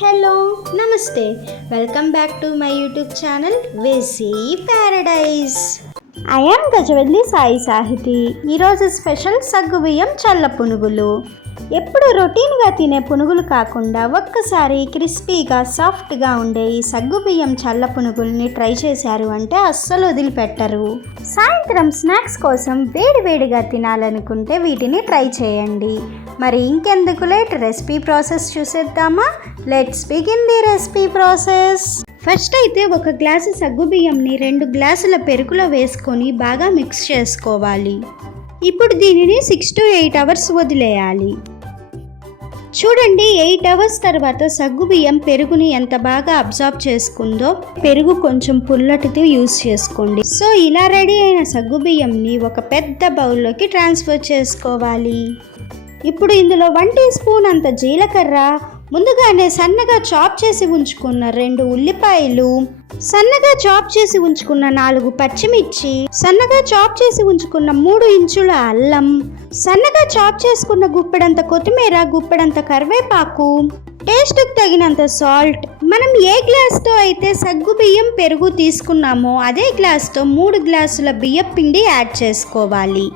Hello నమస్తే welcome back to my YouTube channel VC paradise. I am Gajavalli Sai Sahithi. ఈరోజు special సగ్గుబియ్యం చల్ల పునుగులు. ఎప్పుడు రొటీన్గా తినే పునుగులు కాకుండా ఒక్కసారి క్రిస్పీగా సాఫ్ట్గా ఉండే ఈ సగ్గుబియ్యం చల్ల పునుగుల్ని ట్రై చేశారు అంటే అస్సలు వదిలిపెట్టరు. సాయంత్రం స్నాక్స్ కోసం వేడివేడిగా తినాలనుకుంటే వీటిని ట్రై చేయండి. మరి ఇంకెందుకు లేట్, రెసిపీ ప్రాసెస్ చూసేద్దామా? Let's begin the recipe process. First అయితే ఒక గ్లాసు సగ్గుబియ్యంని 2 గ్లాసుల పెరుగులో వేసుకొని బాగా మిక్స్ చేసుకోవాలి. ఇప్పుడు దీనిని 6 to 8 అవర్స్ వదిలేయాలి. చూడండి, 8 అవర్స్ తర్వాత సగ్గుబియ్యం పెరుగుని ఎంత బాగా అబ్జార్బ్ చేసుకుందో. పెరుగు కొంచెం పుల్లటిది యూజ్ చేసుకోండి. సో ఇలా రెడీ అయిన సగ్గుబియ్యంని ఒక పెద్ద బౌల్లోకి ట్రాన్స్ఫర్ చేసుకోవాలి. ఇప్పుడు ఇందులో 1 టీ స్పూన్ అంత జీలకర్ర, ముందుగానే సన్నగా చాప్ చేసి ఉంచుకున్న 2 ఉల్లిపాయలు, సన్నగా చాప్ చేసి ఉంచుకున్న 4 పచ్చిమిర్చి, సన్నగా చాప్ చేసి ఉంచుకున్న 3 ఇంచుల అల్లం, సన్నగా చాప్ చేసుకున్న గుప్పెడంత కొత్తిమీర, గుప్పెడంత కరివేపాకు, టేస్ట్కి తగినంత సాల్ట్. మనం ఏ గ్లాస్తో అయితే సగ్గుబియ్యం పెరుగు తీసుకున్నామో అదే గ్లాస్తో 3 గ్లాసుల బియ్యం పిండి యాడ్ చేసుకోవాలి.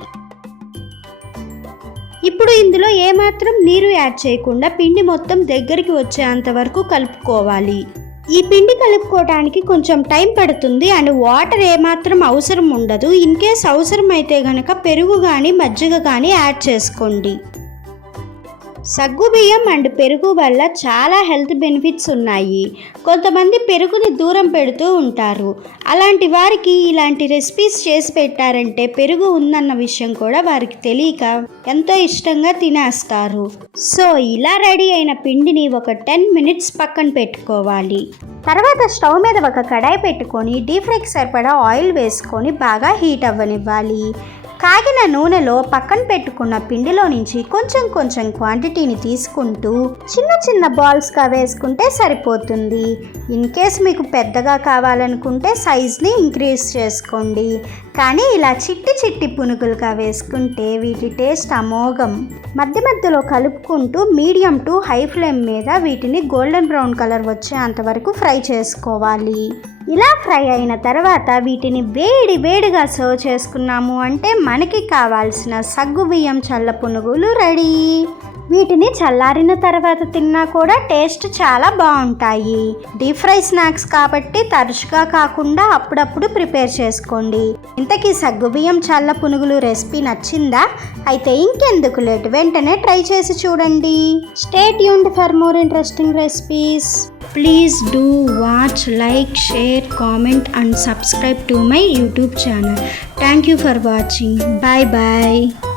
ఇప్పుడు ఇందులో ఏమాత్రం నీరు యాడ్ చేయకుండా పిండి మొత్తం దగ్గరికి వచ్చేంత వరకు కలుపుకోవాలి. ఈ పిండి కలుపుకోవడానికి కొంచెం టైం పడుతుంది అండ్ వాటర్ ఏమాత్రం అవసరం ఉండదు. ఇన్ కేస్ అవసరం అయితే కనుక పెరుగు కానీ మజ్జిగ కానీ యాడ్ చేసుకోండి. సగ్గుబియ్యం అండ్ పెరుగు వల్ల చాలా హెల్త్ బెనిఫిట్స్ ఉన్నాయి. కొంతమంది పెరుగుని దూరం పెడుతూ ఉంటారు. అలాంటి వారికి ఇలాంటి రెసిపీస్ చేసి పెట్టారంటే పెరుగు ఉందన్న విషయం కూడా వారికి తెలియక ఎంతో ఇష్టంగా తినేస్తారు. సో ఇలా రెడీ అయిన పిండిని ఒక 10 minutes పక్కన పెట్టుకోవాలి. తర్వాత స్టవ్ మీద ఒక కడాయి పెట్టుకొని డీప్ ఫ్రైకి సరిపడా ఆయిల్ వేసుకొని బాగా హీట్ అవ్వనివ్వాలి. కాగిన నూనెలో పక్కన పెట్టుకున్న పిండిలో నుంచి కొంచెం కొంచెం క్వాంటిటీని తీసుకుంటూ చిన్న చిన్న బాల్స్గా వేసుకుంటే సరిపోతుంది. ఇన్ కేస్ మీకు పెద్దగా కావాలనుకుంటే సైజ్ని ఇంక్రీజ్ చేసుకోండి. కానీ ఇలా చిట్టి చిట్టి పునుగులుగా వేసుకుంటే వీటి టేస్ట్ అమోఘం. మధ్య మధ్యలో కలుపుకుంటూ మీడియం టు హై ఫ్లేమ్ మీద వీటిని గోల్డెన్ బ్రౌన్ కలర్ వచ్చేంత వరకు ఫ్రై చేసుకోవాలి. ఇలా ఫ్రై అయిన తర్వాత వీటిని వేడిగా సర్వ్ చేసుకున్నాము అంటే మనకి కావాల్సిన సగ్గుబియ్యం చల్ల పునుగులు రెడీ. వీటిని చల్లారిన తర్వాత తిన్నా కూడా టేస్ట్ చాలా బాగుంటాయి. డీప్ ఫ్రై స్నాక్స్ కాబట్టి తరచుగా కాకుండా అప్పుడప్పుడు ప్రిపేర్ చేసుకోండి. ఇంతకీ సగ్గుబియ్యం చల్ల పునుగులు రెసిపీ నచ్చిందా? అయితే ఇంకెందుకు లేట్, వెంటనే ట్రై చేసి చూడండి. Stay tuned for more interesting recipes. Please do watch, like, share, comment and subscribe to my YouTube channel. Thank you for watching. Bye bye.